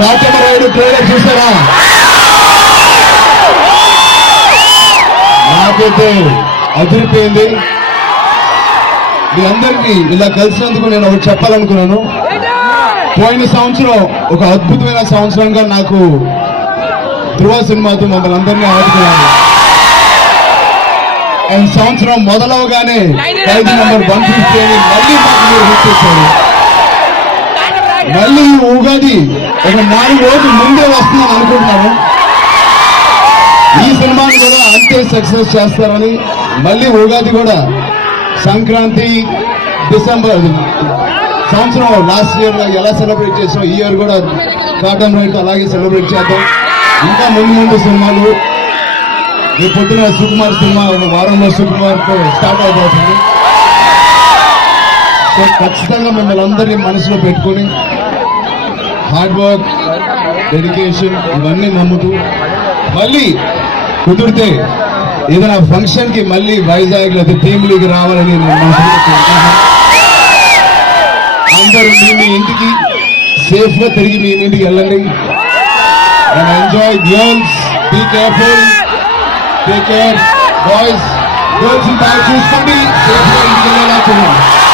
రాజమరాయుడు trailer చూసారా నాకైతే అదిరిపోయింది. మీ అందరికీ ఇలా కలిసినందుకు నేను ఒకటి చెప్పాలనుకున్నాను. పోయిన సంవత్సరం ఒక అద్భుతమైన సంవత్సరంగా నాకు ధ్రువ సినిమాతో మమ్మల్ని అందరినీ ఆదుకున్నారు. అండ్ సంవత్సరం మొదలవగానే ఖైదీ నెంబర్ వన్ ఫిఫ్టీ అని మళ్ళీ మాకు మీరు చేశారు. మళ్ళీ ఉగాది ఒక నాలుగు రోజులు ముందే వస్తుందని అనుకుంటున్నాను ఈ సినిమాని కూడా అంతే సక్సెస్ చేస్తారని మళ్ళీ ఉగాది కూడా సంక్రాంతి డిసెంబర్ సంవత్సరం లాస్ట్ ఇయర్ ఎలా సెలబ్రేట్ చేసాం ఈ ఇయర్ కూడా కాటన్ రైట్ అలాగే సెలబ్రేట్ చేద్దాం. ఇంకా ముందు ముందు సినిమాలు ఈ పొద్దున సుకుమార్ సినిమా ఒక వారంలో సుకుమార్ స్టార్ట్ అయిపోతుంది. సో ఖచ్చితంగా మిమ్మల్ని అందరినీ మనసులో పెట్టుకొని హార్డ్ వర్క్ డెడికేషన్ ఇవన్నీ నమ్ముతూ మళ్ళీ కుదిరితే ఏదైనా ఫంక్షన్కి మళ్ళీ వైజాగ్ లేదా భీమిలికి రావాలని నేను అందరూ మీ మీ ఇంటికి సేఫ్గా తిరిగి మీ ఇంటికి వెళ్ళండి. Enjoy girls be careful Take care. Boys, girls and bouncers for me. Say hello to